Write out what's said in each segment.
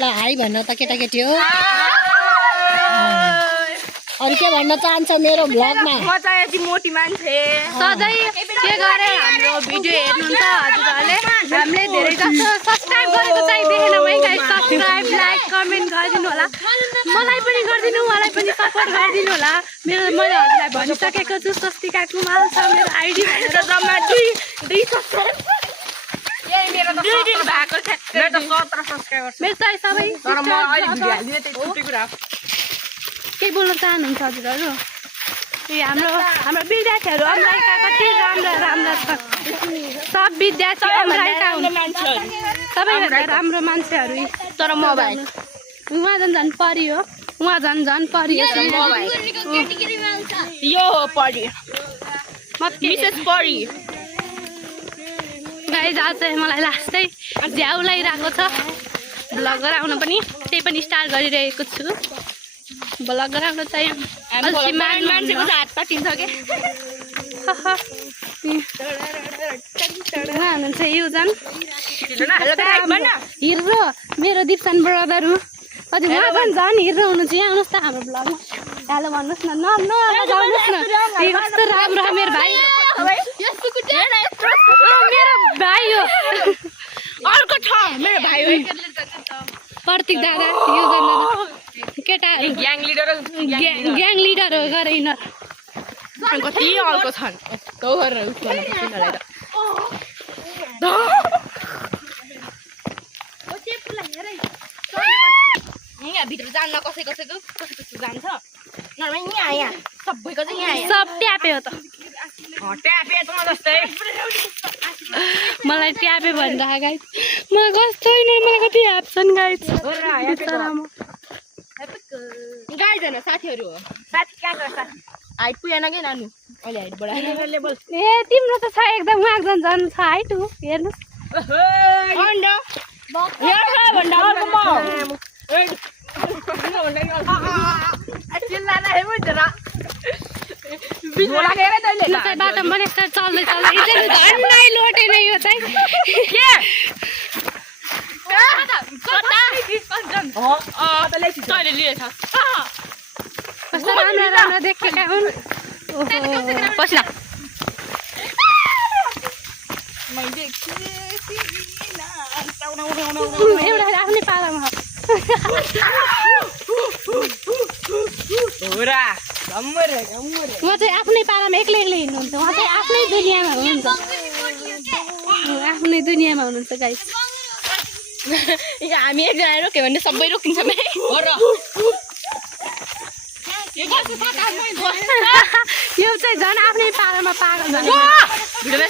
ल हाई भन्न त केटाकेटी हो अरु के भन्न चाहन्छ मेरो भ्लगमा म चाहिँ यति मोटी मान्छे सधैँ के गरे हाम्रो भिडियो हेर्नुहुन्छ हजुरहरुले हामीले धेरै जस्तो सब्स्क्राइब गरेको चाहिँ देखेन है गाइस सब्स्क्राइब लाइक कमेन्ट गरिदिनु होला मलाई पनि गरिदिनु मलाई पनि सपोर्ट गरिदिनु होला मैले हजुरलाई भनिसकेको छु स्वस्तिका कुमाल छ मेरो आइडी भनेर जम्मा 2 सब्स्क्राइब मेरो त 2 दिन भएको छ मेरो त 17 सब्स्क्राइबर मेरो चाहिँ सबै तर म अहिले भिडियो हाल्दिने त्यही छुट्टी कुरा के बोल्न चाहनुहुन्छ हजुरहरु ए हाम्रो विद्यार्थीहरु अमेरिका कति राम्रो छ सब विद्यार्थी अमेरिका हुने मान्छेहरु सबैभन्दा राम्रो मान्छेहरु तर म भाइ उहाँ झन् परी हो उहाँ झन् परी हो म भाइ यो हो परी म मिसेस परी गाइस आज चाहिँ मलाई लास्टै झ्याउ लागिरहेको छ भ्लग गराउन पनि त्यही पनि स्टार्ट गरिरहेको छु भ्लग गराउन चाहिँ मान्छेको हात पाटिन्छ के उहाँ हुनुहुन्छ युजन हिरो मेरो दिप्सन ब्रदर हो हजुर उहाँ झन् हिरो हुनुहुन्छ यहाँ आउनुहोस् त हाम्रो भ्लगमा हेलो भन्नुहोस् न नजाउनुहोस् न कस्तो राम्रो मेरो भाइ मेरो भाइ हो अर्को छ मेरो भाइ हो प्रतीक दादा युजन दादा केटा ग्याङ लिडर हो गरे यिनीहरू कति अर्को छन् तँ गरेर उस गर्न यिनीहरूलाई त यहाँ भित्र जान्न कसैको जान्छ यहाँ सबैको चाहिँ यहाँ सब ट्यापे हो त ट्यापे त जस्तै मलाई ट्यापे भनिरह गाइस मलाई कस्तो मलाई कति ह्याप छन् गाइस गाइस हैन साथीहरु हो साथी क्या गर्छ हाइट पुगेन के नानु अहिले हाइट बढाएर लेभल ए तिम्रो त छ एकदम उहाँ झन् छ हाइट हो हेर्नुस् अन्ड यहाँ छ भन्दा अर्को म चिल्लाना हे बुझ्छ र बिजुला गएर तैले ल चाहिँ बाटो पनि यस्तो चल्दै इजले झन्डै लोटे नै यो चाहिँ के तैले लिएछ कस्तो राम्रो देखेका हुन् पस्न एउटा आफ्नै पालामा उहाँ चाहिँ आफ्नै पालामा एक्लै हिँड्नुहुन्छ उहाँ चाहिँ आफ्नै दुनियाँमा हुनुहुन्छ आफ्नै दुनियाँमा हुनुहुन्छ गाइस हामी एकजना रोक्यो भने सबै रोकिन्छौँ है यो चाहिँ झन् आफ्नै पालामा पागल धेरै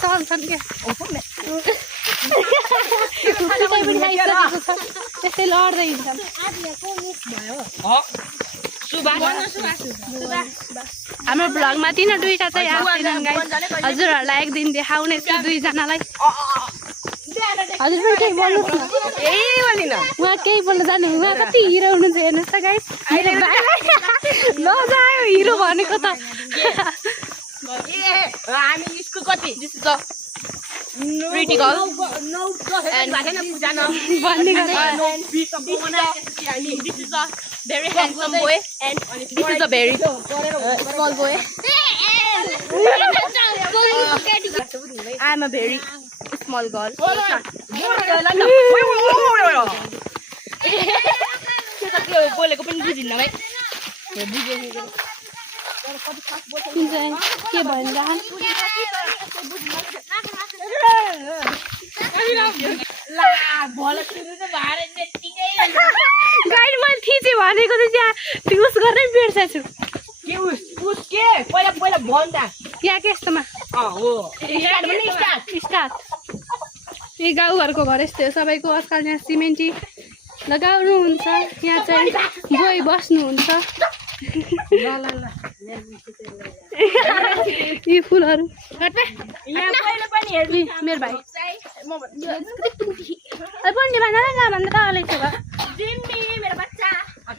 चल्छन् क्या त्यस्तै लड्दै हिँड्छन् हाम्रो भ्लगमा दुईटा चाहिँ आउँदैनन् गाइस हजुरहरूलाई एक दिन देखाउने छु दुईजनालाई हजुर पनि केही बोल्नुहोस् न उहाँ केही बोल्न जानु उहाँ कति हिरो हुनुहुन्छ हेर्नुहोस् त गाइस नजायो हिरो भनेको त हामी स्कुल कति pretty girl and this is a very handsome boy and this is a very small boy. I am a very small girl. बोलेको पनि बुझिन्न है के भनिरहन् गाइड मैले थिचेँ भनेको चाहिँ त्यहाँ उस गर्नै बिर्सेको छु के पहिला भन्दा यहाँ के यस्तोमा स्टार्ट यही गाउँघरको घर यस्तै हो सबैको आजकल यहाँ सिमेन्टी लगाउनुहुन्छ यहाँ चाहिँ गई बस्नुहुन्छ यी फुलहरू मेरो भाइ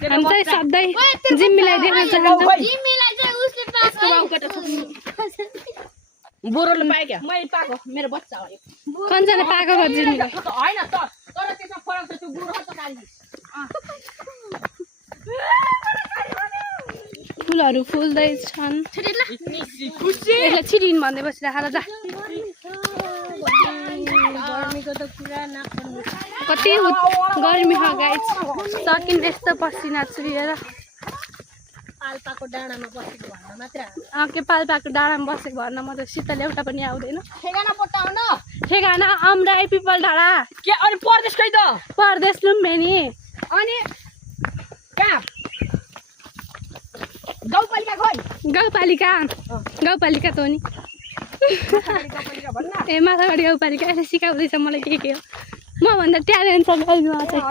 हामी चाहिँ सधैँ जिम्मीलाई देख्न चाहन्छौँ बोरोले पाएँ क्या मैले पाएको मेरो बच्चा हो कन्जाले पाएको जिम्मीलाई फुलहरू फुल्दैछन् यसलाई छिरिन भन्दै बसिरहेको जा कति गर्मी छ गाइस सकिन यस्तो पसिना चुहिएर पाल्पाको डाँडामा बसेको भन्न मात्र के पाल्पाको डाँडामा बसेको भन्न मात्र शीतल एउटा पनि आउँदैन ठेगाना पटाउन ठेगाना अमराई पिपल डाँडा के अनि परदेश खै त परदेश लुम्बिनी अनि कहाँ गाउँपालिका खोइ गाउँपालिका गाउँपालिका त हो नि ए माथाबारी गाउँपालिका यसले सिकाउँदैछ मलाई के हो मभन्दा ट्यालेन्ट छ गाइजमा चाहिँ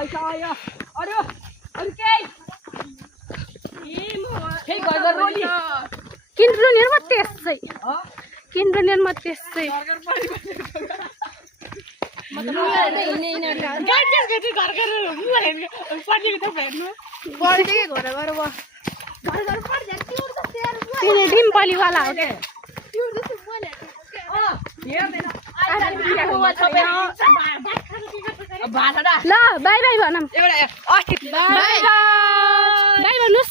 किन्ड्रोनियरमा त्यसै किन्ड्रोनियरमा त्यसै डिम्पलीवाला हो क्या ल बाई बाई भनौँ बाई बाई भन्नुहोस्